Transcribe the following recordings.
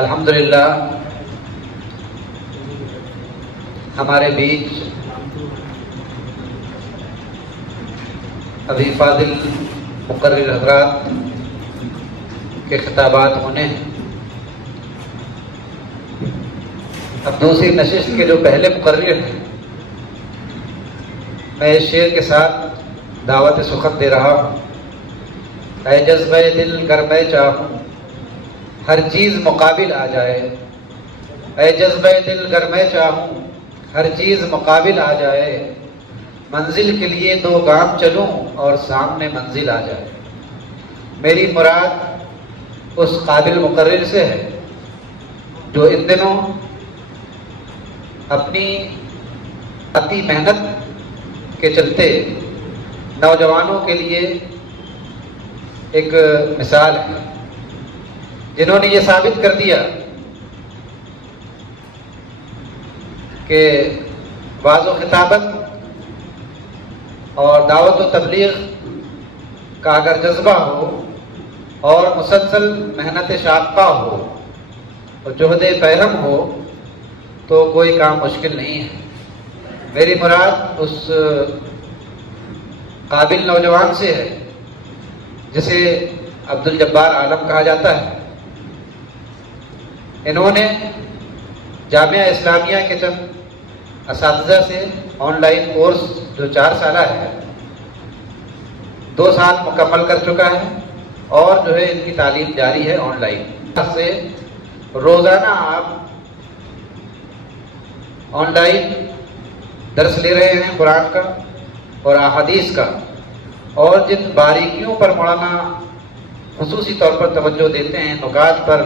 الحمدللہ ہمارے بیچ ابھی فاضل مقرر حضرات کے خطابات ہونے ہیں۔ اب دوسری نشست کے جو پہلے مقرر ہیں، میں اس شعر کے ساتھ دعوت سخن دے رہا ہوں۔ اے جذبہ دل گر میں چاہوں ہر چیز مقابل آ جائے، اے جذبہ دل گر میں چاہوں ہر چیز مقابل آ جائے، منزل کے لیے 2 گام چلوں اور سامنے منزل آ جائے۔ میری مراد اس قابل مقرر سے ہے جو ان دنوں اپنی اتی محنت کے چلتے نوجوانوں کے لیے ایک مثال ہے، جنہوں نے یہ ثابت کر دیا کہ وعظ و خطابت اور دعوت و تبلیغ کا اگر جذبہ ہو اور مسلسل محنت شاقہ ہو اور جہد پیرم ہو تو کوئی کام مشکل نہیں ہے۔ میری مراد اس قابل نوجوان سے ہے جسے عبدالجبار عالم کہا جاتا ہے۔ انہوں نے جامعہ اسلامیہ کے چند اساتذہ سے آن لائن کورس جو 4 سالہ ہے 2 سال مکمل کر چکا ہے، اور جو ہے ان کی تعلیم جاری ہے آن لائن سے۔ روزانہ آپ آن لائن درس لے رہے ہیں قرآن کا اور احادیث کا، اور جن باریکیوں پر مولانا خصوصی طور پر توجہ دیتے ہیں، نکات پر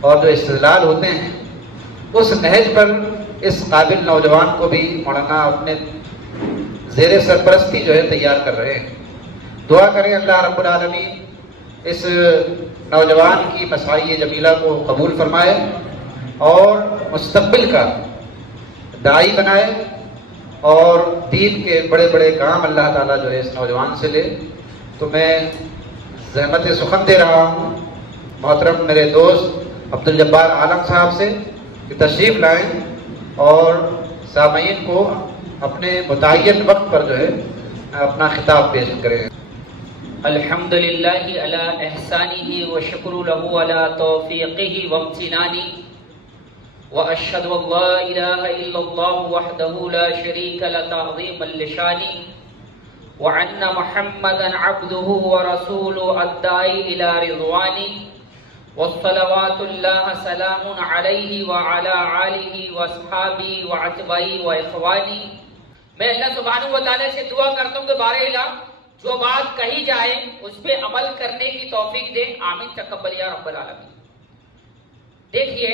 اور جو استدلال ہوتے ہیں، اس نہج پر اس قابل نوجوان کو بھی مولانا اپنے زیر سرپرستی جو ہے تیار کر رہے ہیں۔ دعا کریں اللہ رب العالمین اس نوجوان کی مساعی جمیلہ کو قبول فرمائے اور مستقبل کا داعی بنائے، اور دین کے بڑے بڑے کام اللہ تعالیٰ جو ہے اس نوجوان سے لے۔ تو میں زحمت سخن دے رہا ہوں محترم میرے دوست عبدالجبار عالم صاحب سے کہ تشریف لائیں اور سامعین کو اپنے متعین وقت پر جو ہے اپنا خطاب پیش کریں۔ الحمدللہ علی احسانہ وشکر لہ علی توفیقہ وامتنانہ، واشہد ان لا الہ الا اللہ وحدہ لا شریک لہ تعظیما لشانہ، وان محمدا عبدہ ورسولہ الداعی الی رضوانہ، والصلوات اللہ سلام علیہ وعلی آلہ واصحابہ واتباعہ واخوانہ۔ میں اللہ سبحانہ وتعالی سے دعا کرتا ہوں کہ بارہلا جو بات کہی جائے اس پہ عمل کرنے کی توفیق دے، آمین تقبل یا رب العالمین۔ دیکھیے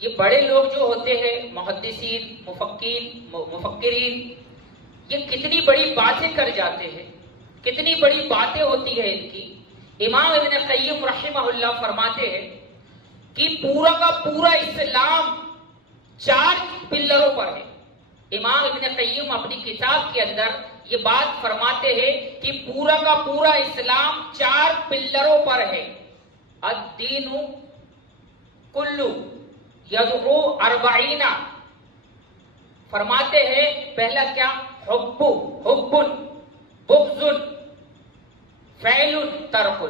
یہ بڑے لوگ جو ہوتے ہیں، محدثین، مفکرین، یہ کتنی بڑی باتیں کر جاتے ہیں، کتنی بڑی باتیں ہوتی ہیں ان کی۔ امام ابن قیم رحمہ اللہ فرماتے ہیں کہ پورا کا پورا اسلام 4 پلروں پر ہے۔ امام ابن قیم اپنی کتاب کے اندر یہ بات فرماتے ہیں کہ پورا کا پورا اسلام 4 پلروں پر ہے۔ الدین کلو یدعو 40، فرماتے ہیں پہلا کیا؟ حب، بغض، فعل، ترک۔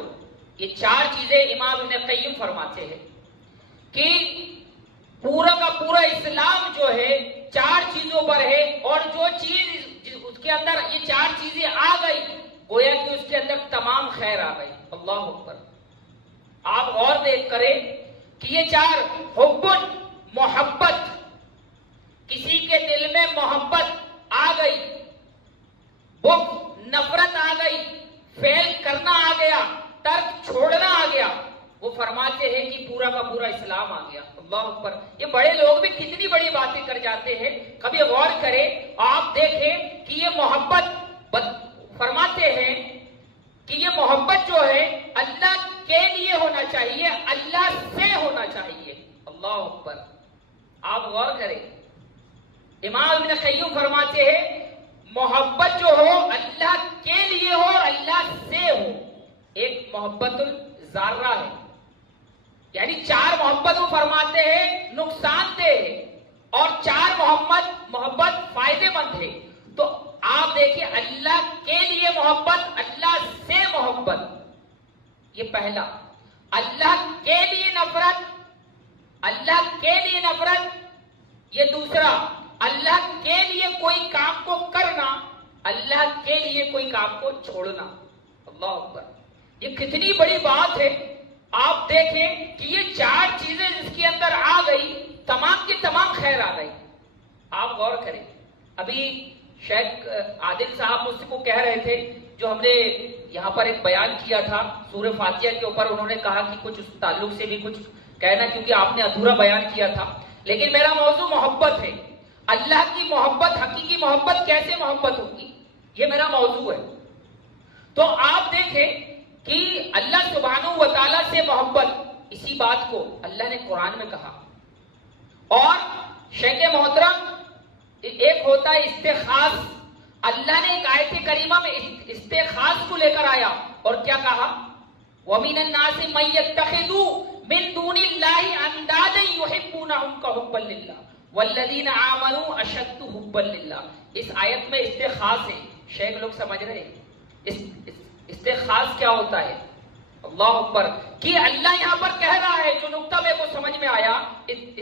یہ 4 چیزیں امام ابن قیم فرماتے ہیں کہ پورا کا پورا اسلام جو ہے 4 چیزوں پر ہے، اور جو چیز اس کے اندر یہ 4 چیزیں آ گئی گویا کہ اس کے اندر تمام خیر آ گئی۔ اللہ اکبر۔ آپ غور دیکھ کریں کہ یہ 4 حب، محبت، کسی کے دل میں محبت آ گئی، بغض، نفرت آ گئی، فعل کرنا آ گیا، ترک چھوڑنا آ گیا، وہ فرماتے ہیں کہ پورا کا پورا اسلام آ گیا۔ اللہ اکبر۔ یہ بڑے لوگ بھی کتنی بڑی باتیں کر جاتے ہیں، کبھی غور کریں آپ دیکھیں کہ یہ محبت فرماتے ہیں کہ یہ محبت جو ہے اللہ کے لیے ہونا چاہیے، اللہ سے ہونا چاہیے۔ اللہ اکبر۔ آپ غور کریں، امام ابن قیم فرماتے ہیں محبت جو ہو اللہ کے لیے ہو اور اللہ سے ہو۔ ایک محبت الزارہ ہے، یعنی 4 محبت وہ فرماتے ہیں نقصان دہ ہے اور 4 محبت فائدے مند ہے. تو آپ دیکھیں اللہ کے لیے محبت، اللہ سے محبت، یہ پہلا. اللہ کے لیے نفرت، اللہ کے لیے نفرت، یہ دوسرا. اللہ کے لیے کوئی کام کو کرنا، اللہ کے لیے کوئی کام کو چھوڑنا. اللہ اکبر، یہ کتنی بڑی بات ہے. آپ دیکھیں کہ یہ 4 چیزیں جس کے اندر آ گئی، تمام کی تمام خیر آ گئی. آپ غور کریں. ابھی شیخ عادل صاحب مجھ سے کو کہہ رہے تھے، جو ہم نے یہاں پر ایک بیان کیا تھا سورہ فاتحہ کے اوپر، انہوں نے کہا کہ کچھ اس تعلق سے بھی کچھ کہنا، کیونکہ آپ نے ادھورا بیان کیا تھا. لیکن میرا موضوع محبت ہے. اللہ کی محبت، حقیقی محبت کیسے محبت ہوگی، یہ میرا موضوع ہے. تو آپ دیکھیں کہ اللہ سبحانہ و تعالیٰ سے محبت، اسی بات کو اللہ نے قرآن میں کہا. اور شیخ محترم، ایک ہوتا ہے استخاص. اللہ نے ایک آیت کریمہ میں استخاص کو لے کر آیا اور کیا کہا؟ وَمِنَ النَّاسِ مَن يَتَّخِذُ مِن دُونِ اللَّهِ أَندَادًا يُحِبُّونَهُمْ كَحُبِّ اللَّهِ وَالَّذِينَ آمَنُوا أَشَدُّ حُبًّا لِلَّهِ. اس آیت میں استخاص ہے. شیخ لوگ سمجھ رہے ہیں استخاص کیا ہوتا ہے؟ اللہ اکبر. کہ اللہ یہاں پر کہہ رہا ہے، جو نقطہ میرے کو سمجھ میں آیا،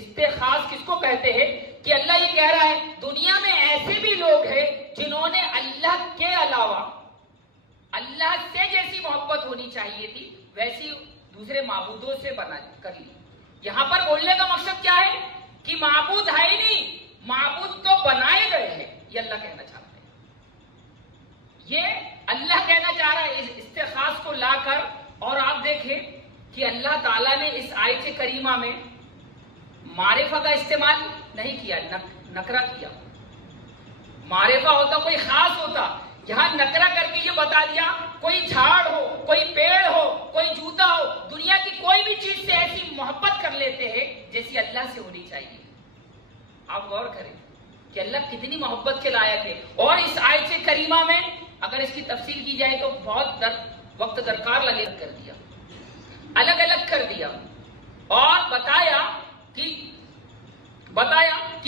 استخاص کس کو کہتے ہیں؟ کہ اللہ یہ کہہ رہا ہے دنیا میں ایسے بھی لوگ ہیں جنہوں نے اللہ کے علاوہ، اللہ سے جیسی محبت ہونی چاہیے تھی ویسی دوسرے معبودوں سے بنا کر لی. یہاں پر بولنے کا مقصد کیا ہے؟ کہ معبود ہے ہی نہیں، معبود تو بنائے گئے ہیں. یہ اللہ کہنا چاہتے ہیں، یہ اللہ کہنا چاہ رہا ہے اس استخاص کو لا کر. اور آپ دیکھیں کہ اللہ تعالیٰ نے اس آیت کریمہ میں معرفہ کا استعمال نہیں کیا، نکرہ کیا. معرفہ ہوتا کوئی خاص ہوتا، یہاں نکرہ کر کے یہ بتا دیا کوئی جھاڑ ہو، کوئی پیڑ ہو، کوئی جوتا ہو، دنیا کی کوئی بھی چیز سے ایسی محبت کر لیتے ہیں جیسی اللہ سے ہونی چاہیے. آپ غور کریں کہ اللہ کتنی محبت کے لائق ہے. اور اس آیت کریمہ میں اگر اس کی تفصیل کی جائے تو بہت وقت درکار لگے. کر دیا، الگ الگ کر دیا اور بتایا کہ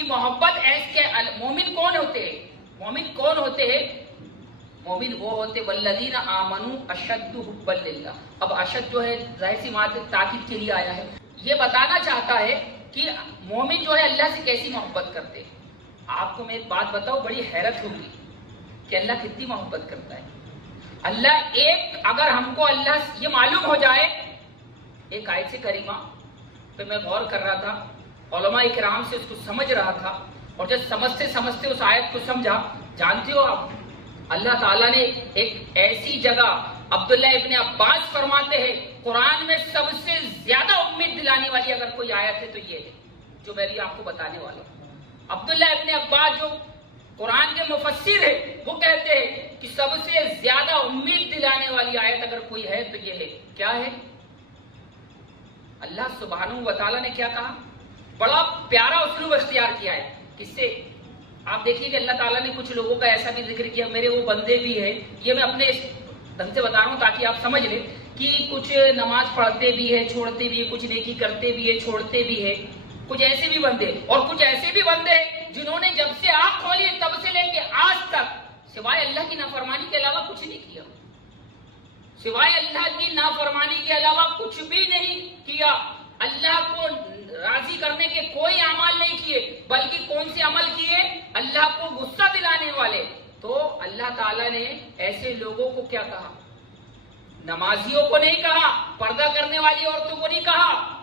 محبت ایسے. مومن کون ہوتے ہیں؟ مومن کون ہوتے ہیں؟ مومن وہ ہوتے والذین آمنوا اشد حبا للہ. اب اشد جو ہے ظاہر سی بات ہے تاکید کے لیے آیا ہے. یہ بتانا چاہتا ہے کہ مومن جو ہے اللہ سے کیسی محبت کرتے ہیں. آپ کو میں ایک بات بتاؤں، بڑی حیرت ہوگی کہ اللہ کتنی محبت کرتا ہے. اللہ ایک، اگر ہم کو اللہ یہ معلوم ہو جائے، ایک آیت کریمہ پہ میں غور کر رہا تھا، علماء کرام سے اس کو سمجھ رہا تھا، اور جب سمجھتے سمجھتے اس آیت کو سمجھا. جانتے ہو آپ اللہ تعالیٰ نے ایک ایسی جگہ، عبداللہ ابن عباس فرماتے ہیں قرآن میں سب سے زیادہ امید دلانے والی اگر کوئی آیت ہے تو یہ ہے جو میں بھی آپ کو بتانے والا ہوں. عبداللہ ابن عباس جو قرآن کے مفسر ہے، وہ کہتے ہیں کہ سب سے زیادہ امید دلانے والی آیت اگر کوئی ہے تو یہ ہے. کیا ہے؟ اللہ سبحانہ و تعالیٰ نے کیا کہا؟ بڑا پیارا اسلوب اختیار کیا ہے. کس سے؟ آپ دیکھیے کہ اللہ تعالیٰ نے کچھ لوگوں کا ایسا بھی ذکر کیا، میرے وہ بندے بھی ہیں. یہ میں اپنے ڈھنگ سے بتا رہا ہوں تاکہ آپ سمجھ لیں کہ کچھ نماز پڑھتے بھی ہے، چھوڑتے بھی ہے، کچھ نیکی کرتے بھی ہے، چھوڑتے بھی ہے. کچھ ایسے بھی بندے، اور کچھ ایسے بھی بندے جنہوں نے جب سے آنکھ کھولی تب سے لے کے آج تک سوائے اللہ کی نافرمانی کے علاوہ کچھ نہیں کیا. سوائے اللہ کی نافرمانی کے علاوہ کچھ بھی نہیں کیا. اللہ کو راضی کرنے کے کوئی اعمال نہیں کیے، بلکہ کون سے عمل کیے؟ اللہ کو غصہ دلانے والے. تو اللہ تعالیٰ نے ایسے لوگوں کو کیا کہا؟ نمازیوں کو نہیں کہا، پردہ کرنے والی عورتوں کو نہیں کہا.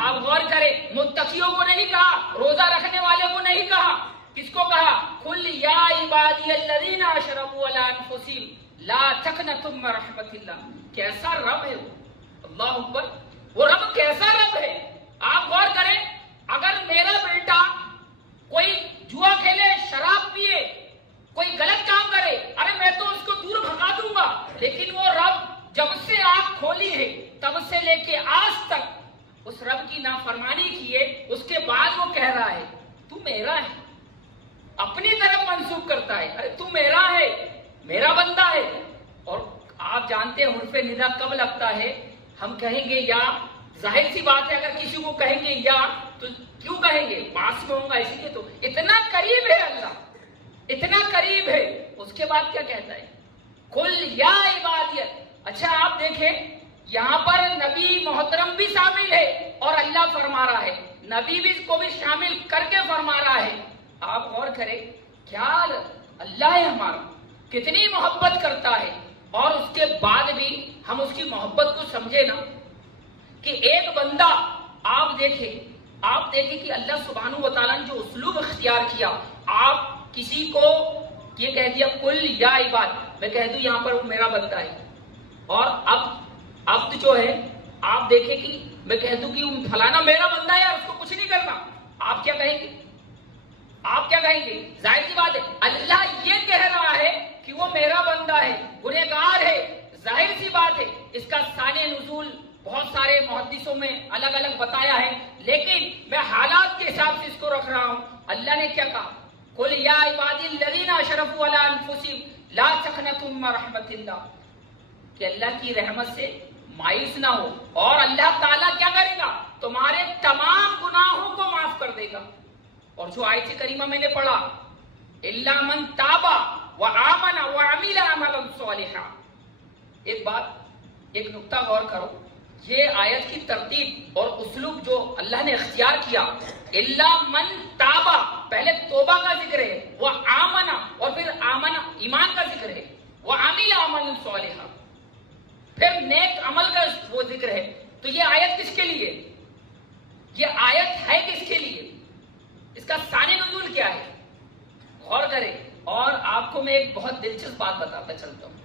آپ غور کریں، متقیوں کو نہیں کہا، روزہ رکھنے والے کو نہیں کہا. کس کو کہا؟ قل یا عبادی الذین اشرکوا علی انفسہم لا تقنطوا من رحمت اللہ. کیسا رب ہے وہ! اللہ اکبر! وہ رب کیسا رب ہے! آپ غور کریں، اگر میرا بیٹا کوئی جوا کھیلے، شراب پیے، کوئی غلط کام کرے، ارے میں تو اس کو دور بھگا دوں گا. لیکن وہ رب جب سے آنکھ کھولی ہے تب سے لے کے آج تک اس رب کی نافرمانی کیے، اس کے بعد وہ کہہ رہا ہے تو میرا ہے. اپنی طرف منسوخ کرتا ہے، ارے تو میرا ہے، میرا بندہ ہے. اور آپ جانتے ہیں حرف ندا کب لگتا ہے؟ ہم کہیں گے یا ظاہر سی بات ہے اگر کسی کو کہیں گے یا تو کیوں کہیں گے؟ پاس میں ہوں گا اسی لیے تو. اتنا قریب ہے اللہ، اتنا قریب ہے. اس کے بعد کیا کہتا ہے؟ قل یا عبادیت. اچھا آپ دیکھیں یہاں پر نبی محترم بھی شامل ہے اور اللہ فرما رہا ہے، نبی بھی کو بھی شامل کر کے فرما رہا ہے. آپ غور کریں کیا اللہ ہے ہمارا، کتنی محبت کرتا ہے، اور اس کے بعد بھی ہم اس کی محبت کو سمجھے نا کہ ایک بندہ آپ دیکھیں کہ اللہ سبحانہ و تعالیٰ نے جو اسلوب اختیار کیا. آپ کسی کو یہ کہہ دیا قل یا عباد، میں کہہ دوں یہاں پر وہ میرا بندہ ہے، اور اب جو ہے آپ دیکھیں کہ میں کہہ دوں کہ فلانا میرا بندہ ہے اور اس کو کچھ نہیں کرنا، آپ کیا کہیں گے؟ آپ کیا کہیں گے؟ ظاہر سی بات ہے اللہ یہ کہہ رہا ہے کہ وہ میرا بندہ ہے، گنہگار ہے. ظاہر سی بات ہے اس کا شان نزول بہت سارے محدثوں میں الگ الگ بتایا ہے، لیکن میں حالات کے حساب سے اس کو رکھ رہا ہوں. اللہ نے کیا کہا؟ قل یا عبادی الذین اشرفوا علی انفسہم لا تقنطوا من رحمت اللہ، کہ اللہ کی رحمت سے مایوس نہ ہو، اور اللہ تعالیٰ کیا کرے گا؟ تمہارے تمام گناہوں کو معاف کر دے گا. اور جو آیت کریمہ میں نے پڑھا الا من تاب وآمن وعمل عملا صالحا، ایک نقطہ غور کرو، یہ آیت کی ترتیب اور اسلوب جو اللہ نے اختیار کیا، الا من تاب، پہلے توبہ کا ذکر ہے، وآمن اور پھر آمن ایمان کا ذکر ہے، وعمل عملا صالحا پھر نیک عمل کا وہ ذکر ہے. تو یہ آیت کس کے لیے؟ یہ آیت ہے کس کے لیے؟ اس کا شان نزول کیا ہے؟ غور کریں. اور آپ کو میں ایک بہت دلچسپ بات بتاتا چلتا ہوں،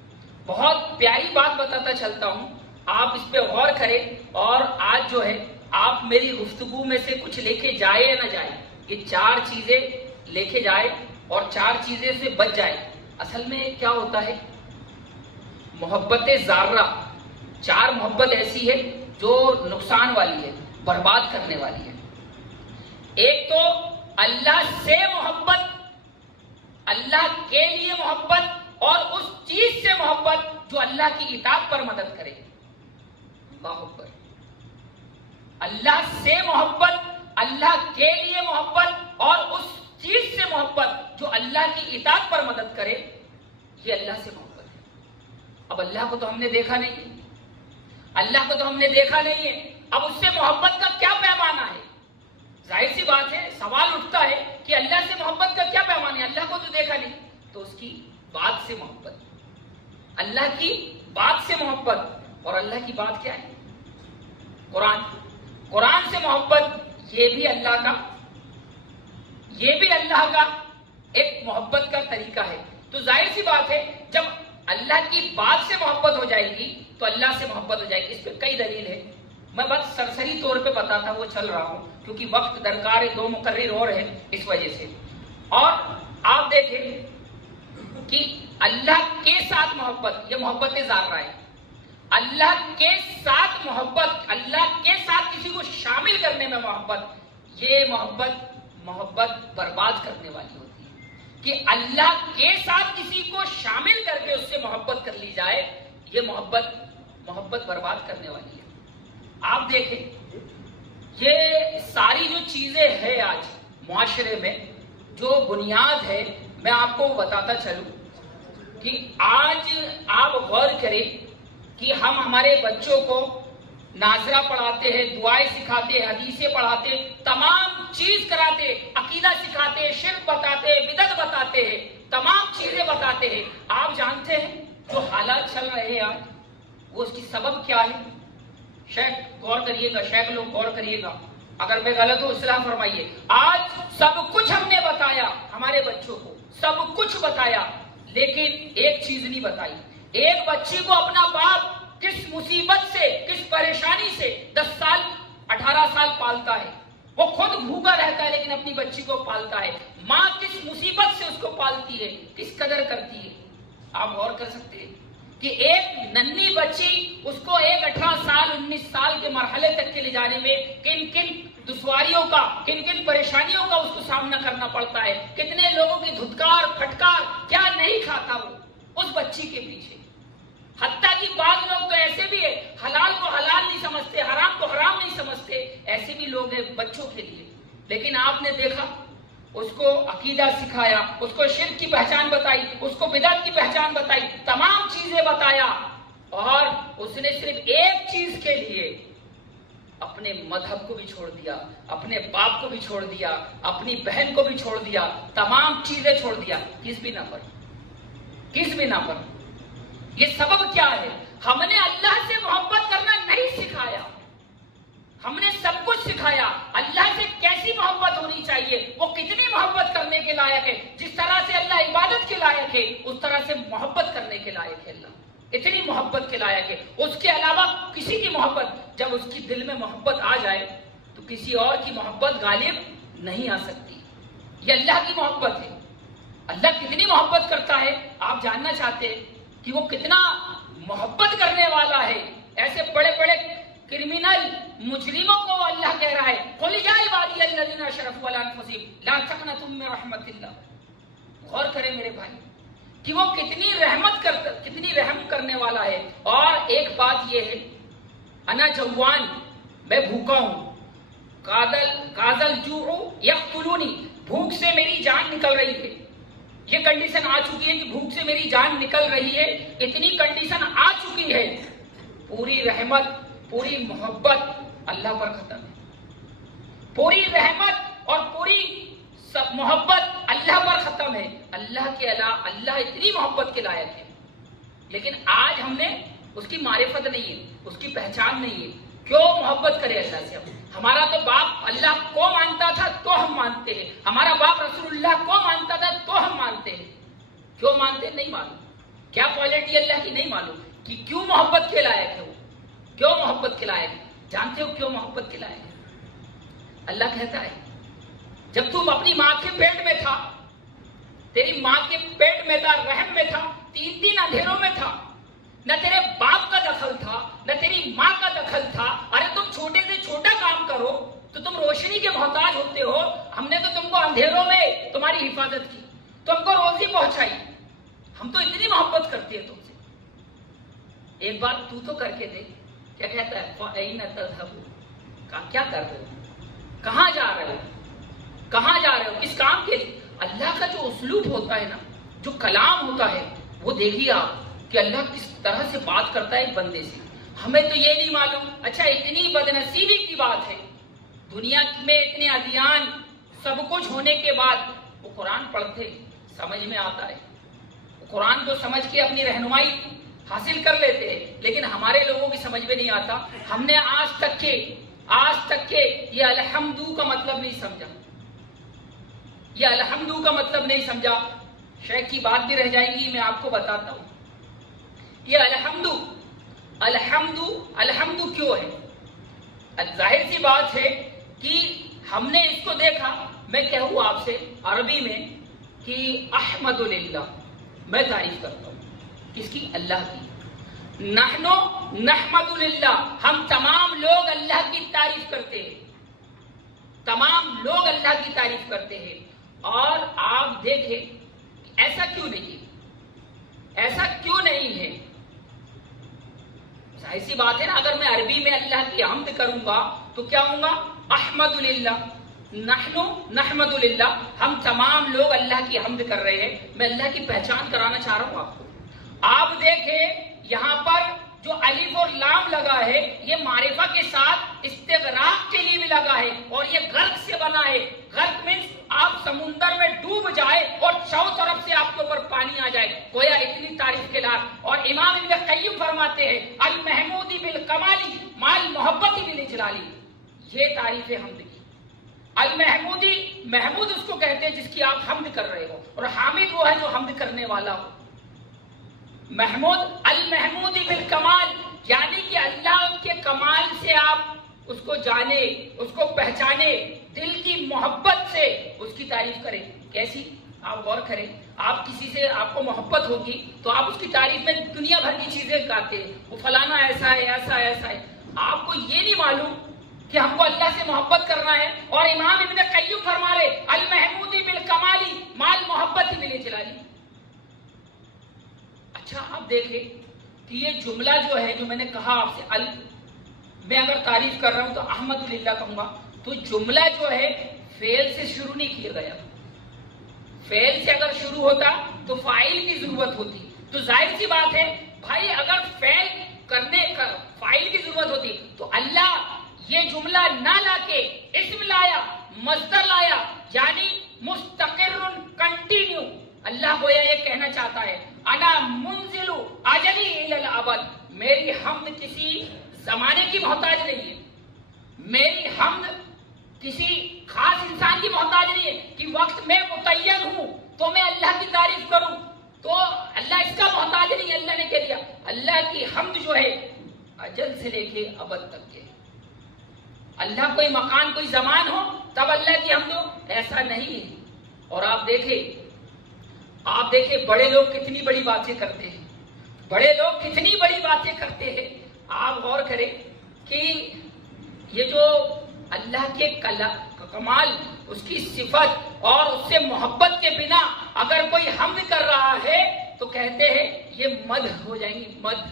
بہت پیاری بات بتاتا چلتا ہوں، آپ اس پہ غور کریں. اور آج جو ہے آپ میری گفتگو میں سے کچھ لے کے جائے یا نہ جائے، یہ 4 چیزیں لے کے جائے اور 4 چیزیں سے بچ جائے. اصل میں کیا ہوتا ہے؟ محبت ذرہ، 4 محبت ایسی ہے جو نقصان والی ہے، برباد کرنے والی ہے. ایک تو اللہ سے محبت، اللہ کے لیے محبت، اور اس چیز سے محبت جو اللہ کی اطاعت پر مدد کرے. اللہ اکبر. اللہ سے محبت، اللہ کے لیے محبت، اور اس چیز سے محبت جو اللہ کی اطاعت پر مدد کرے، یہ اللہ سے محبت ہے. اب اللہ کو تو ہم نے دیکھا نہیں، اللہ کو تو ہم نے دیکھا نہیں ہے، اب اس سے محبت کا کیا پیمانہ ہے؟ ظاہر سی بات ہے سوال اٹھتا ہے کہ اللہ سے محبت کا کیا پیمانہ ہے؟ اللہ کو تو دیکھا نہیں، تو اس کی بات سے محبت، اللہ کی بات سے محبت. اور اللہ کی بات کیا ہے؟ قرآن سے محبت، یہ بھی اللہ کا ایک محبت کا طریقہ ہے. تو ظاہر سی بات ہے جب اللہ کی بات سے محبت ہو جائے گی تو اللہ سے محبت ہو جائے گی. اس پہ کئی دلیل ہے، میں بس سرسری طور پہ بتاتا ہوا چل رہا ہوں کیونکہ وقت درکار ہے، 2 مقرر اور ہیں اس وجہ سے. اور آپ دیکھیں کہ اللہ کے ساتھ محبت، یہ محبت ذرہ ہے. اللہ کے ساتھ محبت، اللہ کے ساتھ کسی کو شامل کرنے میں محبت، یہ محبت برباد کرنے والی ہوتی ہے. کہ اللہ کے ساتھ کسی کو شامل کر کے اس سے محبت کر لی جائے، یہ محبت برباد کرنے والی ہے. آپ دیکھیں یہ ساری جو چیزیں ہیں آج معاشرے میں جو بنیاد ہے، میں آپ کو بتاتا چلوں کہ آج آپ غور کریں کہ ہم ہمارے بچوں کو ناظرہ پڑھاتے ہیں، دعائیں سکھاتے ہیں، حدیثیں پڑھاتے ہیں، تمام چیز کراتے ہیں، عقیدہ سکھاتے ہیں، شرک بتاتے ہیں، بدعت بتاتے ہیں، تمام چیزیں بتاتے ہیں. آپ جانتے ہیں جو حالات چل رہے ہیں آج وہ اس کی سبب کیا ہے؟ شیخ غور کریے گا، شیخ لوگ غور کریے گا، اگر میں غلط ہوں اصلاح فرمائیے. آج سب کچھ ہم نے بتایا ہمارے بچوں کو، سب کچھ بتایا، لیکن ایک چیز نہیں بتائی. ایک بچی کو اپنا باپ کس مصیبت سے، کس پریشانی سے 10 سال 18 سال پالتا ہے، وہ خود بھوکا رہتا ہے لیکن اپنی بچی کو پالتا ہے. ماں کس مصیبت سے اس کو پالتی ہے، کس قدر کرتی ہے. آپ غور کر سکتے ہیں کہ ایک ننھی بچی اس کو 18 سال 19 سال کے مرحلے تک کے لے جانے میں کن کن دشواریوں کا، کن کن پریشانیوں کا اس کو سامنا کرنا پڑتا ہے، کتنے لوگوں کی دھتکار پھٹکار کیا نہیں کھاتا وہ اس بچی کے پیچھے. حتیٰ کہ بعض لوگ تو ایسے بھی ہے حلال کو حلال نہیں سمجھتے، حرام کو حرام نہیں ایسے بھی لوگ ہیں بچوں کے لیے، لیکن آپ نے دیکھا اس کو عقیدہ سکھایا، اس کو شرک کی پہچان بتائی، اس کو بدعت کی پہچان بتائی، تمام چیزیں بتایا، اور اس نے صرف ایک چیز کے لیے اپنے مذہب کو بھی چھوڑ دیا، اپنے باپ کو بھی چھوڑ دیا، اپنی بہن کو بھی چھوڑ دیا، تمام چیزیں چھوڑ دیا، کس بنا پر؟ کس بنا پر؟ یہ سبب کیا ہے؟ ہم نے اللہ سے محبت کرنا نہیں سکھایا، ہم نے سب کچھ سکھایا، اللہ سے کیسی محبت ہونی چاہیے، وہ کتنی محبت کرنے کے لائق ہے، جس طرح سے اللہ عبادت کے لائق ہے اس طرح سے محبت کرنے کے لائق ہے، اللہ اتنی محبت کے لائق ہے، اس کے علاوہ کسی کی محبت، جب اس کی دل میں محبت آ جائے تو کسی اور کی محبت غالب نہیں آ سکتی، یہ اللہ کی محبت ہے۔ اللہ کتنی محبت کرتا ہے آپ جاننا چاہتے ہیں کہ وہ کتنا محبت کرنے والا ہے؟ ایسے بڑے بڑے کرمینل مجرموں کو اللہ کہہ رہا ہے قُلْ يَا عِبَادِيَ الَّذِينَ أَسْرَفُوا عَلَىٰ أَنفُسِهِمْ لَا تَقْنَطُوا مِن رَحْمَةِ اللَّهِ۔ غور کریں میرے بھائی کہ وہ کتنی رحم کرنے والا ہے۔ اور ایک بات یہ ہے، انا جوان، میں بھوکا ہوں، قَاذَ الْجُوعُ يَقْتُلُونِي، بھوک سے میری جان نکل رہی ہے، یہ کنڈیشن آ چکی ہے کہ بھوک سے میری جان نکل رہی ہے، اتنی کنڈیشن آ چکی ہے، پوری رحمت پوری محبت اللہ پر ختم ہے، پوری رحمت اور پوری محبت اللہ پر ختم ہے، اللہ کے علاوہ اللہ اتنی محبت کے لائق ہے، لیکن آج ہم نے اس کی معرفت نہیں ہے، اس کی پہچان نہیں ہے۔ کیوں محبت کرے اللہ سے؟ ہمارا تو باپ اللہ کو مانتا تھا تو ہم مانتے ہیں، ہمارا باپ رسول اللہ کو مانتا تھا تو ہم مانتے ہیں، کیوں مانتے نہیں معلوم، کیا کوالٹی اللہ کی نہیں معلوم کہ کیوں محبت کے لائق ہے، وہ کیوں محبت کے لائق ہے؟ جانتے ہو کیوں محبت کے لائق ہے؟ اللہ کہتا ہے جب تم اپنی ماں کے پیٹ میں تھا، تیری ماں کے پیٹ میں تھا، رحم میں تھا، 3 اندھیروں میں تھا، نہ تیرے باپ کا دخل تھا نہ تیری ماں کا دخل تھا، ارے تم چھوٹے سے چھوٹا کام کرو تو تم روشنی کے محتاج ہوتے ہو، ہم نے تو تم کو اندھیروں میں تمہاری حفاظت کی، تم کو روزی پہنچائی، ہم تو اتنی محبت کرتے ہیں تم سے۔ ایک بات تو کر کے دیکھ، کیا کہتا ہے؟ فَأَيْنَ تَذْهَبُونَ، کیا کر رہے ہو، کہاں جا رہے ہو، کہاں جا رہے ہو، کس کام کے لیے؟ اللہ کا جو اسلوب ہوتا ہے نا، جو کلام ہوتا ہے، وہ دیکھیے آپ کہ اللہ کس طرح سے بات کرتا ہے ایک بندے سے۔ ہمیں تو یہ نہیں معلوم، اچھا اتنی بدنصیبی کی بات ہے، دنیا میں اتنے ادیان سب کچھ ہونے کے بعد وہ قرآن پڑھتے سمجھ میں آتا ہے، وہ قرآن کو سمجھ کے اپنی رہنمائی حاصل کر لیتے ہیں، لیکن ہمارے لوگوں کی سمجھ میں نہیں آتا۔ ہم نے آج تک کے یہ الحمدو کا مطلب نہیں سمجھا، یہ الحمدو کا مطلب نہیں سمجھا۔ شیخ کی بات بھی رہ جائے گی، میں آپ کو بتاتا ہوں یہ الحمدو کیوں ہے؟ ظاہر سی بات ہے کہ ہم نے اس کو دیکھا، میں کہوں آپ سے عربی میں کہ احمد للہ، میں تعریف کرتا ہوں کس کی؟ اللہ کی۔ نحنو نحمد للہ، ہم تمام لوگ اللہ کی تعریف کرتے ہیں، تمام لوگ اللہ کی تعریف کرتے ہیں۔ اور آپ دیکھیں ایسا کیوں نہیں ہے، ایسا کیوں نہیں ہے؟ ظاہر سی بات ہے نا، اگر میں عربی میں اللہ کی حمد کروں گا تو کیا ہوں گا؟ احمد للہ، نحنو نحمد للہ، ہم تمام لوگ اللہ کی حمد کر رہے ہیں۔ میں اللہ کی پہچان کرانا چاہ رہا ہوں آپ کو۔ آپ دیکھیں یہاں پر جو الف اور لام لگا ہے، یہ معرفہ کے ساتھ استغراق کے لیے بھی لگا ہے، اور یہ غرق سے بنا ہے۔ غرق مینس آپ سمندر میں ڈوب جائے اور چاروں طرف سے آپ کے اوپر پانی آ جائے، گویا اتنی تعریف کے لائق۔ اور امام ابن قیم فرماتے ہیں المحمودی بالکمالی مال محبتی بالاجلالی، یہ تعریف ہے حمد کی۔ المحمودی، محمود اس کو کہتے ہیں جس کی آپ حمد کر رہے ہو، اور حامد وہ ہے جو حمد کرنے والا ہو۔ محمود المحمودی بالکمال، یعنی کہ اللہ کے کمال سے آپ اس کو جانے، اس کو پہچانے، دل کی محبت سے اس کی تعریف کریں۔ کیسی؟ آپ غور کریں، آپ کسی سے آپ کو محبت ہوگی تو آپ اس کی تعریف میں دنیا بھر کی چیزیں گاتے ہیں، وہ فلانا ایسا ہے ایسا ایسا ہے۔ آپ کو یہ نہیں معلوم کہ ہم کو اللہ سے محبت کرنا ہے، اور امام ابن قیم فرما رہے المحمودی بالکمالی مال محبتی بالاجلالی۔ اچھا آپ دیکھیں کہ یہ جملہ جو ہے، جو میں نے کہا آپ سے میں اگر تعریف کر رہا ہوں تو احمد للہ کہوں گا، تو جملہ جو ہے فعل سے شروع نہیں کیا گیا. فعل سے اگر شروع ہوتا تو فاعل کی ضرورت ہوتی. تو ظاہر سی بات ہے بھائی اگر فعل کرنے کا فاعل کی ضرورت ہوتی تو اللہ یہ جملہ نہ لا کے اسم لایا، مصدر لایا، یعنی مستقر کنٹینیو. اللہ گویا یہ کہنا چاہتا ہے انا منزل اجلی الی الابد، میری حمد کسی زمانے کی محتاج نہیں ہے، میری حمد کسی خاص انسان کی محتاج نہیں ہے کہ وقت میں متعین ہوں تو میں اللہ کی تعریف کروں. تو اللہ اس کا محتاج نہیں ہے. اللہ نے کہہ دیا اللہ کی حمد جو ہے اجل سے لے کے ابد تک کے. اللہ کوئی مکان کوئی زمان ہو تب اللہ کی حمد ہو، ایسا نہیں ہے. اور آپ دیکھیں بڑے لوگ کتنی بڑی باتیں کرتے ہیں، بڑے لوگ کتنی بڑی باتیں کرتے ہیں. آپ غور کریں کہ یہ جو اللہ کے کمال، اس کی صفت اور اس سے محبت کے بنا اگر کوئی حمد کر رہا ہے تو کہتے ہیں یہ مدح ہو جائیں گی. مدح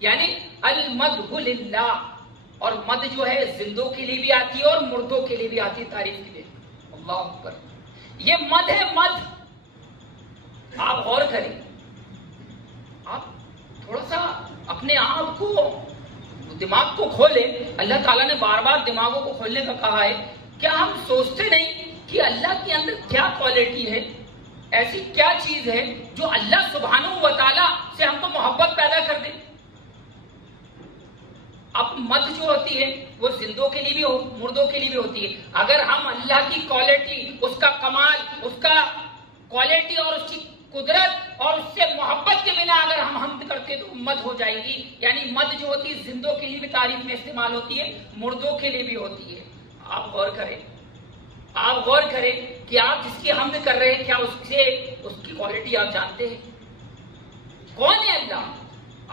یعنی المدح للہ. اور مد جو ہے زندوں کے لیے بھی آتی ہے اور مردوں کے لیے بھی آتی ہے تعریف کے لیے. اللہ اکبر، یہ مد ہے مد. آپ غور کریں، آپ تھوڑا سا اپنے آپ کو دماغ کو کھولیں. اللہ تعالیٰ نے بار بار دماغوں کو کھولنے کا کہا ہے. کیا ہم سوچتے نہیں کہ اللہ کے اندر کیا کوالٹی ہے، ایسی کیا چیز ہے جو اللہ سبحانہ و تعالیٰ سے ہم کو محبت پیدا کر دے. اب مد جو ہوتی ہے وہ زندوں کے لیے بھی مردوں کے لیے بھی ہوتی ہے. اگر ہم اللہ کی کوالٹی، اس کا کمال، اس کا کوالٹی اور اس کی قدرت اور اس سے محبت کے بنا اگر ہم حمد کرتے تو مد ہو جائے گی. یعنی مد جو ہوتی ہے زندوں کے لیے بھی تعریف میں استعمال ہوتی ہے، مردوں کے لیے بھی ہوتی ہے. آپ غور کریں کہ آپ جس کی حمد کر رہے ہیں کیا اس کی کوالٹی آپ جانتے ہیں؟ کون ہے اللہ؟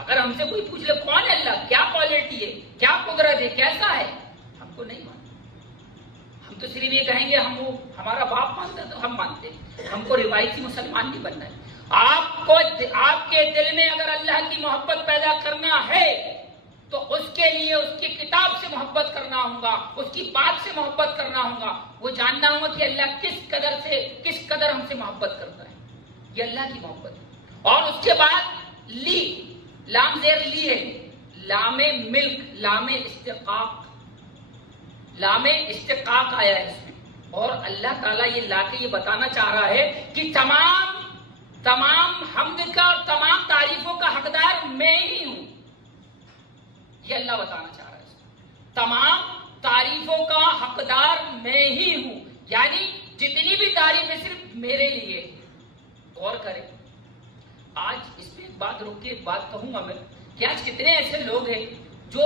اگر ہم سے کوئی پوچھ لے کون ہے اللہ، کیا کوالٹی ہے، کیا قدرت ہے، کیسا ہے، ہم کو نہیں مانتے. ہم تو صرف یہ کہیں گے ہم وہ ہمارا باپ مانتا ہے تو ہم مانتے ہیں. ہم کو روایتی مسلمان نہیں بننا ہے. آپ کے دل میں اگر اللہ کی محبت پیدا کرنا ہے تو اس کے لیے اس کی کتاب سے محبت کرنا ہوگا، اس کی بات سے محبت کرنا ہوگا. وہ جاننا ہوگا کہ اللہ کس قدر ہم سے محبت کرتا ہے. یہ اللہ کی محبت ہے. اور اس کے بعد لام زیر لی ہے، لام ملک، لام استحقاق آیا ہے اس میں. اور اللہ تعالیٰ یہ لا کے یہ بتانا چاہ رہا ہے کہ تمام حمد کا اور تمام تعریفوں کا حقدار میں ہی ہوں. یہ اللہ بتانا چاہ رہا ہے، تمام تعریفوں کا حقدار میں ہی ہوں. یعنی جتنی بھی تعریف ہے صرف میرے لیے. غور کریں، آج اس پہ ایک بات روک کے ایک بات کہوں گا میں کہ آج کتنے ایسے لوگ ہیں جو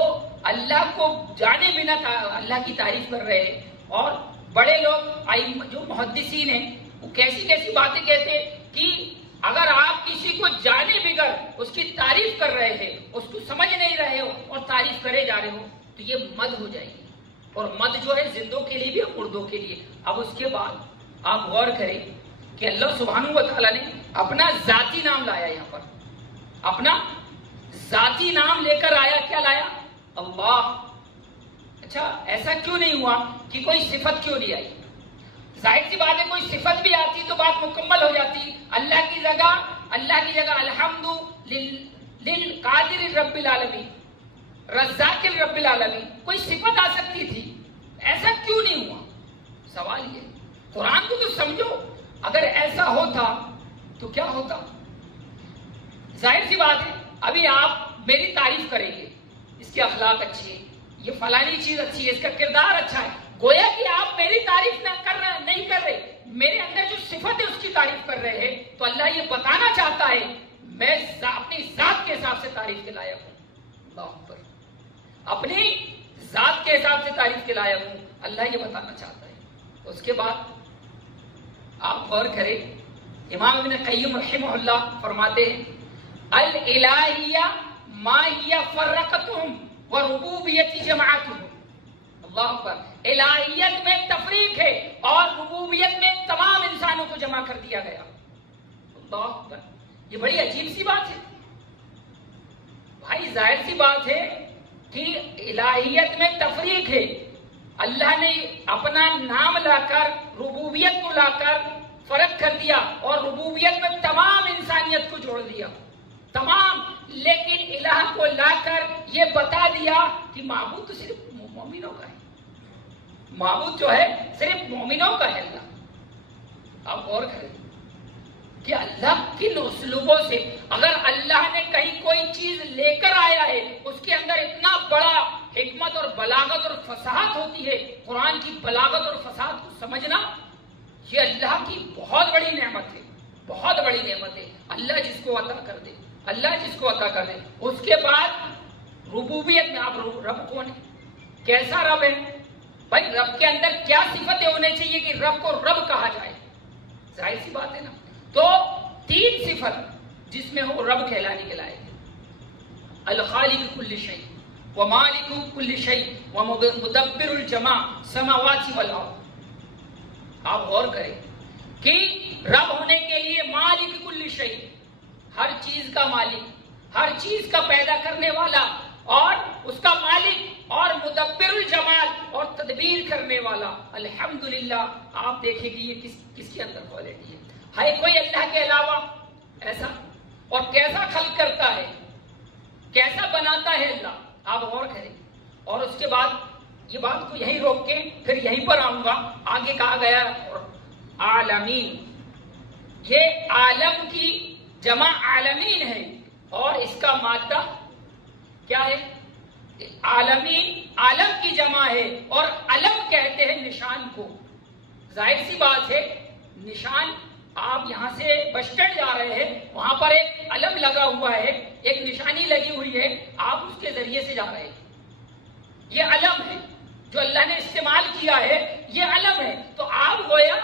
اللہ کو جانے بنا اللہ کی تعریف کر رہے ہیں. اور بڑے لوگ جو محدثین ہیں وہ کیسی باتیں کہتے ہیں کہ اگر آپ کسی کو جانے بغیر اس کی تعریف کر رہے ہیں، اس کو سمجھ نہیں رہے ہو اور تعریف کرے جا رہے ہو تو یہ مد ہو جائے گی. اور مد جو ہے زندوں کے لیے بھی اور مردوں کے لیے. اب اس کے بعد آپ غور کریں کہ اللہ سبحانہ و تعالیٰ نے اپنا ذاتی نام لایا. یہاں پر اپنا ذاتی نام لے کر آیا. کیا لایا؟ اللہ. اچھا ایسا کیوں نہیں ہوا کہ کوئی صفت کیوں نہیں آئی؟ ظاہر سی بات ہے کوئی صفت بھی آتی تو بات مکمل ہو جاتی. اللہ کی جگہ الحمد للقادر رب العالمین، رزاق رب العالمین، کوئی صفت آ سکتی تھی. ایسا کیوں نہیں ہوا؟ سوال یہ. قرآن کو تو سمجھو. اگر ایسا ہوتا تو کیا ہوتا؟ ظاہر سی بات ہے ابھی آپ میری تعریف کریں گے، اس کے اخلاق اچھی ہے، یہ فلانی چیز اچھی ہے، اس کا کردار اچھا ہے. گویا کہ آپ میری تعریف نہیں کر رہے، میرے اندر جو صفت ہے اس کی تعریف کر رہے ہیں. تو اللہ یہ بتانا چاہتا ہے میں اپنی ذات کے حساب سے تعریف کے لائق ہوں. اللہ اکبر. اپنی ذات کے حساب سے تعریف کے لائق ہوں. اللہ یہ بتانا چاہتا ہے. اس کے بعد آپ غور کریں، امام ابن قیم رحمہ اللہ فرماتے ہیں الالہیہ ما ہی فرقتہم وربوبیت جماعتہم. اللہ اکبر. الہیت میں تفریق ہے اور ربوبیت میں تمام انسانوں کو جمع کر دیا گیا. اللہ اکبر. یہ بڑی عجیب سی بات ہے بھائی. ظاہر سی بات ہے کہ الہیت میں تفریق ہے. اللہ نے اپنا نام لا کر ربوبیت کو لا کر فرق کر دیا اور ربوبیت میں تمام انسانیت کو جوڑ دیا تمام، لیکن الہ کو لا کر یہ بتا دیا کہ معبود تو صرف مومنوں کا ہے، معبود جو ہے صرف مومنوں کا ہے. اللہ آپ غور کریں کہ اللہ کن اسلوبوں سے، اگر اللہ نے کہیں کوئی چیز لے کر آیا ہے اس کے اندر اتنا بڑا حکمت اور بلاغت اور فصاحت ہوتی ہے. قرآن کی بلاغت اور فصاحت کو سمجھنا یہ اللہ کی بہت بڑی نعمت ہے، بہت بڑی نعمت ہے. اللہ جس کو عطا کر دے، اللہ جس کو عطا کر دے. اس کے بعد ربوبیت میں آپ رب کون ہے، کیسا رب ہے؟ بھائی رب کے اندر کیا صفتیں ہونے چاہیے کہ رب کو رب کہا جائے؟ ظاہر سی بات ہے نا. تو 3 صفت جس میں وہ رب کہلانے کے لائق ہے: الخالق کل شیء ومالک کل شیء ومدبر الجماع السماوات والارض. آپ غور کریں کہ رب ہونے کے لیے مالک کل شیء، ہر چیز کا مالک، ہر چیز کا پیدا کرنے والا اور اس کا مالک، اور مدبر الجمال اور تدبیر کرنے والا. الحمدللہ آپ دیکھیں کہ یہ کس کے اندر کوالٹی ہے کوئی اللہ کے علاوہ ایسا؟ اور کیسا خلق کرتا ہے، کیسا بناتا ہے اللہ. آپ غور کریں. اور اس کے بعد یہ بات کو یہیں روک کے پھر یہیں پر آؤں گا. آگے کہا گیا عالمین، یہ عالم کی جمع عالمین ہے اور اس کا مادہ کیا ہے؟ عالمین عالم کی جمع ہے اور علم کہتے ہیں نشان کو. ظاہر سی بات ہے، نشان آپ یہاں سے بس اسٹینڈ جا رہے ہیں، وہاں پر ایک علم لگا ہوا ہے، ایک نشانی لگی ہوئی ہے، آپ اس کے ذریعے سے جا رہے ہیں. یہ علم ہے جو اللہ نے استعمال کیا ہے، یہ علم ہے. تو آپ گویا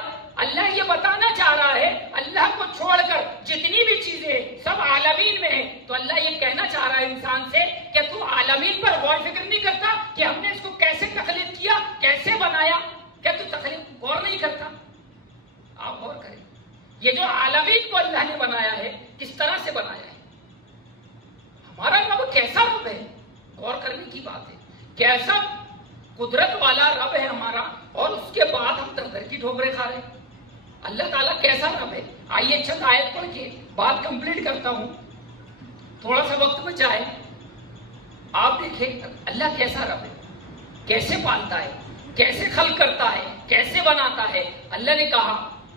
اللہ یہ بتانا چاہ رہا ہے اللہ کو چھوڑ کر جتنی بھی چیزیں سب عالمین میں ہیں. تو اللہ یہ کہنا چاہ رہا ہے انسان سے کہ تو عالمین پر غور فکر نہیں کرتا کہ ہم نے اس کو کیسے تخلیق کیا، کیسے بنایا؟ کیا تو تخلیق غور نہیں کرتا؟ آپ غور کریں، یہ جو عالمین کو اللہ نے بنایا ہے کس طرح سے بنایا ہے. ہمارا رب کیسا رب ہے، غور کرنے کی بات ہے. کیسا قدرت والا رب ہے ہمارا، اور اس کے بعد ہم در در کی ٹھوکریں کھا رہے ہیں. اللہ تعالیٰ کیسا رب ہے. آئیے چند آیت پڑھ کے بات کمپلیٹ کرتا ہوں، تھوڑا سا وقت بچا ہے. آپ دیکھیں اللہ کیسا رب ہے، کیسے پالتا ہے، کیسے خلق کرتا ہے، کیسے بناتا ہے. اللہ نے کہا،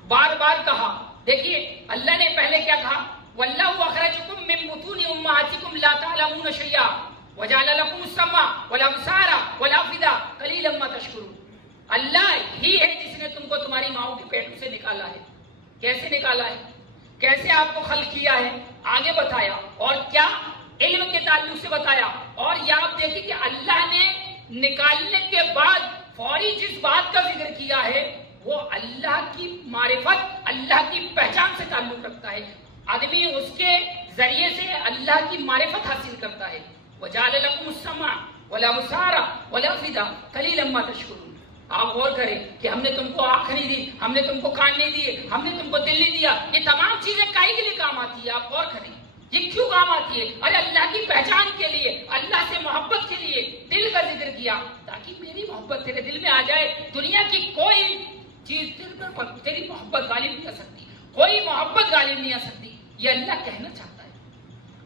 بار بار کہا. دیکھیے اللہ نے پہلے کیا کہا؟ وَاللَّهُ أَخْرَجَكُم مِّن بُطُونِ أُمَّهَاتِكُمْ لَا تَعْلَمُونَ شَيْئًا وَجَعَلَ لَكُمُ السَّمْعَ وَالْأَبْصَارَ وَالْأَفْئِدَةَ قَلِيلًا مَا تَشْكُرُونَ. اللہ ہی ہے جس نے تم کو تمہاری ماؤں کے پیٹ سے نکالا ہے. کیسے نکالا ہے، کیسے آپ کو خلق کیا ہے، آگے بتایا. اور کیا علم کے تعلق سے بتایا. اور یہ آپ دیکھیں کہ اللہ نے نکالنے کے بعد فوری جس بات کا ذکر کیا ہے وہ اللہ کی معرفت، اللہ کی پہچان سے تعلق رکھتا ہے. آدمی اس کے ذریعے سے اللہ کی معرفت حاصل کرتا ہے. وَجَعَلَ لَكُمُ السَّمْعَ وَالْأَبْصَارَ وَالْأَفْئِدَةَ قَلِيلًا مَا تَشْكُرُونَ. آپ غور کریں کہ ہم نے تم کو آنکھ نہیں دی، ہم نے تم کو کان نہیں دیے، ہم نے تم کو دل نہیں دیا. یہ تمام چیزیں کائی کے لیے کام آتی ہے. آپ غور کریں یہ کیوں کام آتی ہے؟ ارے اللہ کی پہچان کے لیے، اللہ سے محبت کے لیے دل کا ذکر کیا تاکہ میری محبت تیرے دل میں آ جائے. دنیا کی کوئی چیز دل پر تیری محبت غالب نہیں آ سکتی، کوئی محبت غالب نہیں آ سکتی. یہ اللہ کہنا چاہتا ہے،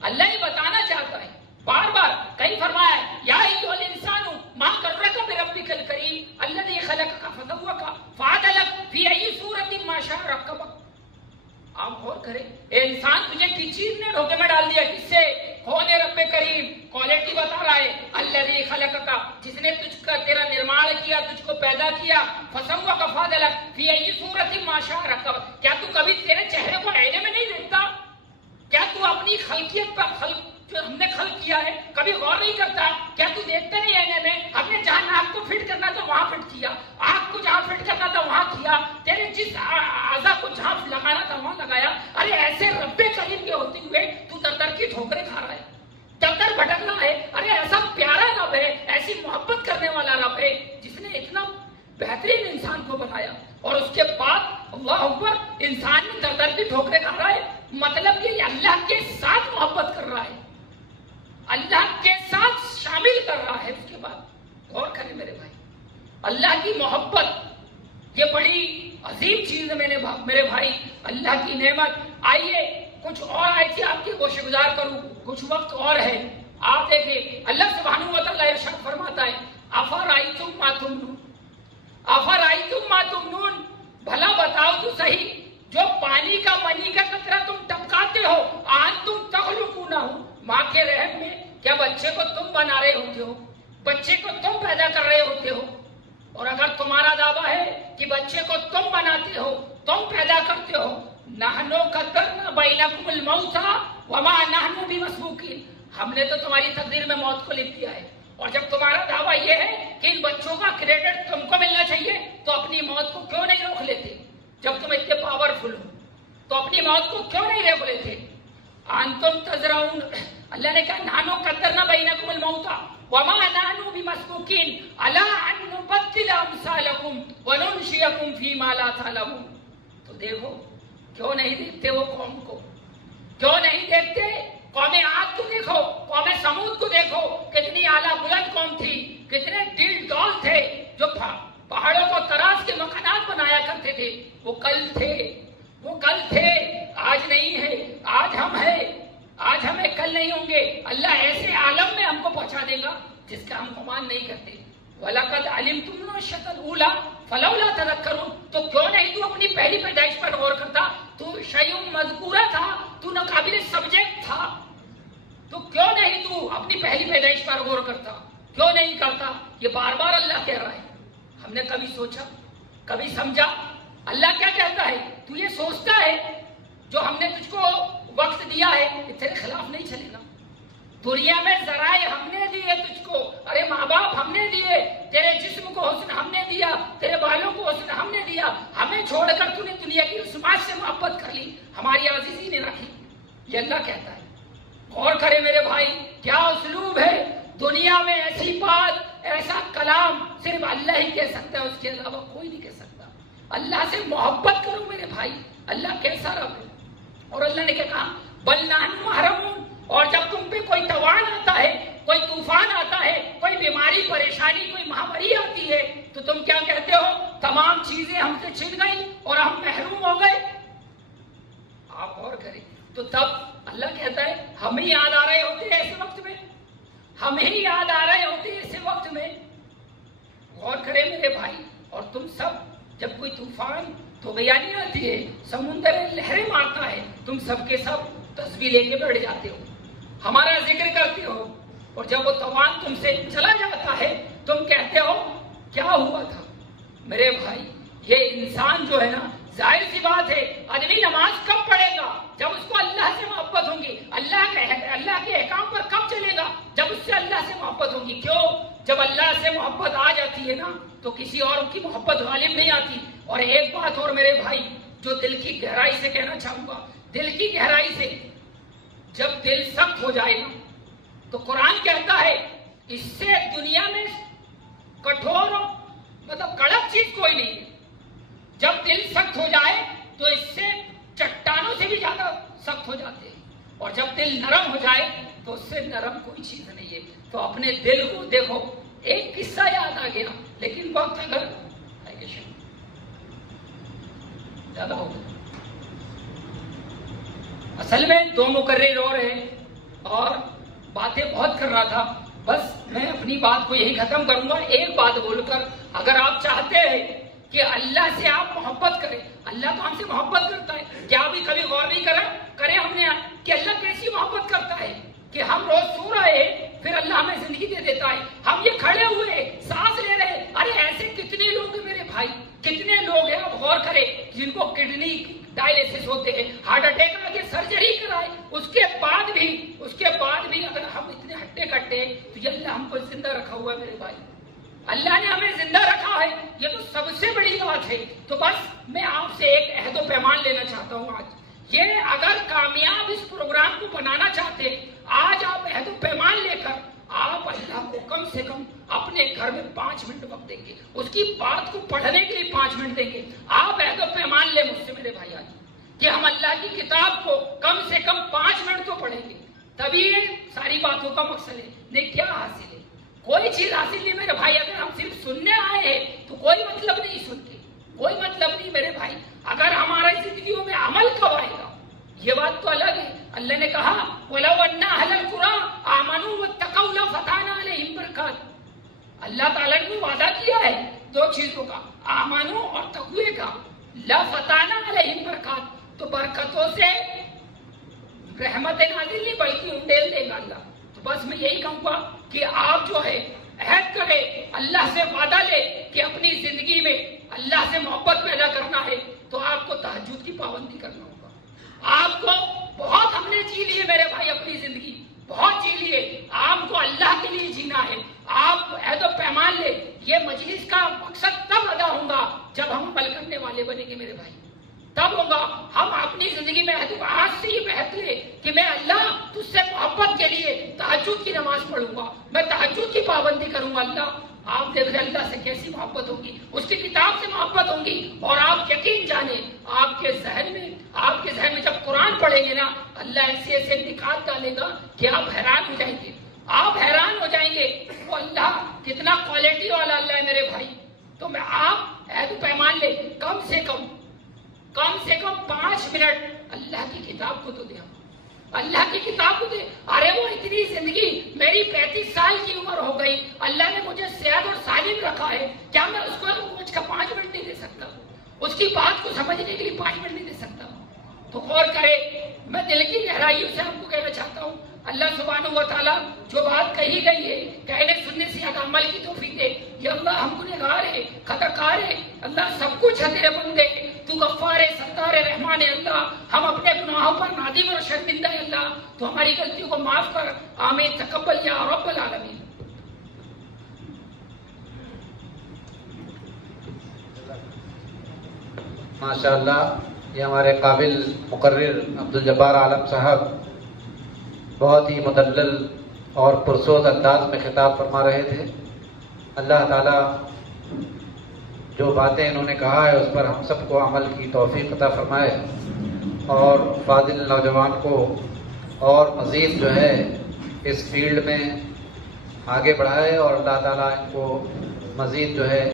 اللہ یہ بتانا چاہتا ہے. بار بار کہیں فرمایا یا ایھا الانسان ما غرک بربک الکریم الذی خلقک فسواک فعدلک فی ای صورت ما شاء رکبک. آپ غور کریں، اے انسان تجھے کس چیز نے دھوکے میں ڈال دیا؟ کس سے؟ کون ہے رب کریم؟ کوالٹی بتا رہا ہے الذی خلقک، جس نے تجھ کا تیرا نرمان کیا، تجھ کو پیدا کیا. فسواک فعدلک فی ای صورت ما شاء رکبک. کیا تو کبھی تیرے چہرے کو آئینے میں نہیں دیکھتا؟ کیا تو اپنی خلقیت پر جو ہم نے خلق کیا ہے کبھی غور نہیں کرتا؟ کیا تو دیکھتا نہیں آئینے میں؟ ہم نے جہاں ناک کو فٹ کرنا تھا وہاں فٹ کیا، آنکھ کو جہاں فٹ کرنا تھا وہاں کیا، تیرے جس اعضا کو جہاں لگانا تھا وہاں لگایا. ارے ایسے رب کریم کے ہوتے ہوئے تو در در کی ٹھوکریں کھا رہا ہے، در در بھٹک رہا ہے. ارے ایسا پیارا رب ہے، ایسی محبت کرنے والا رب ہے جس نے اتنا بہترین انسان کو بنایا. اور اس کے بعد اللہ اکبر انسان در در کی ٹھوکریں کھا رہا ہے. مطلب یہ اللہ کے ساتھ محبت کر رہا ہے، اللہ کے ساتھ شامل کر رہا ہے اس کے بعد. غور کریں میرے بھائی، اللہ کی محبت یہ بڑی عظیم چیز ہے میرے بھائی، اللہ کی نعمت. آئیے کچھ اور آیتیں آپ کی گوشہ گزار کروں، کچھ وقت اور ہے. آپ دیکھیں اللہ سبحانہ و تعالیٰ ارشاد فرماتا ہے افرأیتم ما تمنون، افرأیتم ما تمنون، بھلا بتاؤ تو صحیح جو پانی کا منی کا قطرہ تم ٹپکاتے ہو، انتم تخلقونہ، ماں کے رحم میں، کیا بچے کو تم بنا رہے ہوتے ہو، بچے کو تم پیدا کر رہے ہوتے ہو؟ اور اگر تمہارا دعویٰ ہے کہ بچے کو تم بناتے ہو، تم پیدا کرتے ہو، نحنو قدرنا بینکم الموت وما نحن بمسبوقین، ہم نے تو تمہاری تقدیر میں موت کو لکھ دیا ہے. اور جب تمہارا دعویٰ یہ ہے کہ ان بچوں کا کریڈٹ تم کو ملنا چاہیے تو اپنی موت کو کیوں نہیں روک لیتے؟ جب تم اتنے پاورفل ہو تو اپنی موت کو کیوں نہیں روک لیتے؟ انتم تزرعون، اللہ نے کہا نحنو قدرنا بینکم الموت وما نحن بمسبوقین علی ان نبدل امثالکم وننشئکم فیما لا تعلمون. تو دیکھو کیوں نہیں دیکھتے وہ قوم کو، کیوں نہیں دیکھتے قوم عاد کو؟ دیکھو قوم سمود کو، دیکھو کتنی اعلیٰ بلند قوم تھی، کتنے دل ڈول تھے جو پہاڑوں کو تراش کے مکانات بنایا کرتے تھے. وہ کل تھے، وہ کل تھے، آج نہیں ہے. آج ہم ہیں، آج ہمیں کل نہیں ہوں گے. اللہ ایسے عالم میں ہم کو پہنچا دے گا جس کا ہم گمان نہیں کرتے. وَلَقَدْ عَلِمْتُمُ النَّشْأَةَ الْأُولَىٰ فَلَوْلَا تَذَكَّرُونَ، تو کیوں نہیں تو اپنی پہلی پیدائش پر غور کرتا؟ تو شیء مذکورہ تھا، تو ناقابل سبجیکٹ تھا، تو کیوں نہیں تو اپنی پہلی پیدائش پر غور کرتا؟ کیوں نہیں کرتا؟ یہ بار بار اللہ کہہ رہا ہے. ہم نے کبھی سوچا، کبھی سمجھا اللہ کیا کہتا ہے؟ تو یہ سوچتا ہے جو ہم نے تجھ کو وقت دیا ہے یہ تیرے خلاف نہیں چلے گا. دنیا میں ذرائع ہم نے دیے تجھ کو، ارے ماں باپ ہم نے دیے، تیرے جسم کو حسن ہم نے دیا، تیرے بالوں کو حسن ہم نے دیا، ہمیں چھوڑ کر تو نے دنیا کی رسومات سے محبت کر لی، ہماری عزیزی نے رکھی. یہ اللہ کہتا ہے. غور کرے میرے بھائی، کیا اسلوب ہے. دنیا میں ایسی بات، ایسا کلام صرف اللہ ہی کہہ سکتا ہے، اس کے علاوہ کوئی نہیں کہہ سکتا. اللہ سے محبت کرو میرے بھائی، اللہ کیسا رب ہے. اور اللہ نے کیا کہا؟ بل نحن محرمون. اور جب تم پہ کوئی طوفان آتا ہے، کوئی طوفان آتا ہے، کوئی بیماری پریشانی، کوئی مہاماری آتی ہے تو تم کیا کہتے ہو؟ تمام چیزیں ہم سے چھن گئی اور ہم محروم ہو گئے. آپ غور کریں تو تب اللہ کہتا ہے ہمیں یاد آ رہے ہوتے ہیں ایسے وقت میں، ہمیں یاد آ رہے ہوتے ہیں ایسے وقت میں. غور کریں میرے بھائی. اور تم سب جب کوئی طوفان طغیانی آتی ہے، سمندر لہریں مارتا ہے، تم سب کے سب تسبیح لے کے بیٹھ جاتے ہو، ہمارا ذکر کرتے ہو. اور جب وہ طوفان تم سے چلا جاتا ہے تم کہتے ہو کیا ہوا تھا؟ میرے بھائی یہ انسان جو ہے نا، ظاہر سی بات ہے آدمی نماز کب پڑھے گا؟ جب اس کو اللہ سے محبت ہوگی. اللہ کے احکام پر کب چلے گا؟ جب اس سے اللہ سے محبت ہوگی. کیوں؟ جب اللہ سے محبت آ جاتی ہے نا تو کسی اور کی محبت غالب نہیں آتی. اور ایک بات اور میرے بھائی جو دل کی گہرائی سے کہنا چاہوں گا، دل کی گہرائی سے، جب دل سخت ہو جائے نا تو قرآن کہتا ہے اس سے دنیا میں کٹھور مطلب کڑک چیز کوئی نہیں ہے. جب دل سخت ہو جائے تو اس سے چٹانوں سے بھی زیادہ سخت ہو جاتے ہیں. اور جب دل نرم ہو جائے تو اس سے نرم کوئی چیز نہیں ہے. تو اپنے دل کو دیکھو. ایک قصہ یاد آ گیا لیکن وقت اگر زیادہ ہو گیا. اصل میں دو مقرر اور ہیں اور باتیں بہت کر رہا تھا. بس میں اپنی بات کو یہی ختم کروں گا ایک بات بول کر. اگر آپ چاہتے ہیں کہ اللہ سے آپ محبت کریں، اللہ تو ہم سے محبت کرتا ہے. کیا ابھی کبھی غور نہیں کریں ہم نے کہ اللہ کیسی محبت کرتا ہے کہ ہم روز سو رہے ہیں پھر اللہ ہمیں زندگی دے دیتا ہے. ہم یہ کھڑے ہوئے سانس لے رہے ہیں. ارے ایسے کتنے لوگ ہیں میرے بھائی، کتنے لوگ ہیں. آپ غور کریں جن کو کڈنی ڈائلیسس ہوتے ہیں، ہارٹ اٹیک آ کے سرجری کرائے، اس کے بعد بھی اگر ہم اتنے ہٹے کٹے ہیں تو یہ اللہ ہم کو زندہ رکھا ہوا ہے میرے بھائی. اللہ نے ہمیں زندہ رکھا ہے، یہ تو سب سے بڑی بات ہے. تو بس میں آپ سے ایک عہد و پیمان لینا چاہتا ہوں آج. یہ اگر کامیاب اس پروگرام کو بنانا چاہتے ہیں، آج آپ عہد و پیمان لے کر آپ اللہ کو کم سے کم اپنے گھر میں 5 منٹ وقت دیں گے، اس کی بات کو پڑھنے کے لیے 5 منٹ دیں گے. آپ عہد و پیمان لیں مجھ سے میرے بھائی آج کہ ہم اللہ کی کتاب کو کم سے کم 5 منٹ تو پڑھیں گے. تبھی یہ ساری باتوں کا مقصد ہے. نہیں کیا حاصل ہے؟ کوئی چیز حاصل نہیں میرے بھائی. اگر ہم صرف سننے آئے ہیں تو کوئی مطلب نہیں سنتے، کوئی مطلب نہیں میرے بھائی. اگر ہمارا زندگیوں میں عمل کب آئے گا یہ بات تو الگ ہے. اللہ نے کہا وَلَوْ أَنَّ أَهْلَ الْقُرَىٰ آمَنُوا وَاتَّقَوْا لَفَتَحْنَا عَلَيْهِمْ بَرَكَاتٍ. اللہ تعالیٰ نے وعدہ کیا ہے دو چیزوں کا، آمنو اور تقوی کا. لَفَتَحْنَا عَلَيْهِمْ بَرَكَاتٍ، تو برکتوں سے رحمت نازل نہیں بلکہ انڈیل دے گا اللہ. تو بس میں یہی کہوں گا کہ آپ جو ہے عہد کرے، اللہ سے وعدہ لے کہ اپنی زندگی میں اللہ سے محبت پیدا کرنا ہے تو آپ کو تہجد کی پابندی کرنا ہوگا. آپ کو بہت ہم نے جی لیے میرے بھائی اپنی زندگی، بہت جی لیے. آپ کو اللہ کے لیے جینا ہے. آپ عہد و پیمان لے. یہ مجلس کا مقصد تب ادا ہوگا جب ہم عمل کرنے والے بنیں گے میرے بھائی، تب ہوگا. ہم اپنی زندگی میں آج سے یہ عہد لے کہ میں اللہ تجھ سے محبت کے لیے تہجد کی نماز پڑھوں گا، میں تہجد کی پابندی کروں گا. اللہ آپ دیکھ رہے اللہ سے کیسی محبت ہوگی، اس کی کتاب سے محبت ہوگی. اور آپ یقین جانیں آپ کے ذہن میں جب قرآن پڑھیں گے نا اللہ ایسے ایسے نکات ڈالے گا کہ آپ حیران ہو جائیں گے. آپ حیران ہو جائیں گے وہ اللہ کتنا کوالٹی والا اللہ ہے میرے بھائی. تو میں آپ عہد و پیمان لے، کم سے کم 5 منٹ اللہ کی کتاب کو تو دے. اللہ کی کتاب کو دے. ارے وہ اتنی زندگی، میری 35 سال کی عمر ہو گئی، اللہ نے مجھے صحت اور سالم رکھا ہے، کیا میں اس کو روز کا 5 منٹ نہیں دے سکتا؟ اس کی بات کو سمجھنے کے لیے 5 منٹ نہیں دے سکتا؟ تو غور کرے. میں دل کی گہرائیوں سے آپ کو کہنا چاہتا ہوں اللہ سبحانہ و تعالیٰ جو بات کہی گئی ہے کہنے سننے سے زیادہ عمل کی توفیق دے. یہ اللہ ہم گنہگار ہے، خطا کار ہے، اللہ سب کچھ ہے تیرے بندے، تو غفار ہے، ستار ہے، رحمان ہے. اللہ ہم اپنے گناہوں پر نادم اور شرمندہ ہے. اللہ تو ہماری غلطیوں کو معاف کر. آمین. تقبل یا رب العالمین. ماشاءاللہ یہ ہمارے قابل مقرر عبدالجبار عالم صاحب بہت ہی مدلل اور پرسوز انداز میں خطاب فرما رہے تھے. اللہ تعالیٰ جو باتیں انہوں نے کہا ہے اس پر ہم سب کو عمل کی توفیق عطا فرمائے اور فاضل نوجوان کو اور مزید جو ہے اس فیلڈ میں آگے بڑھائے اور اللہ تعالیٰ ان کو مزید جو ہے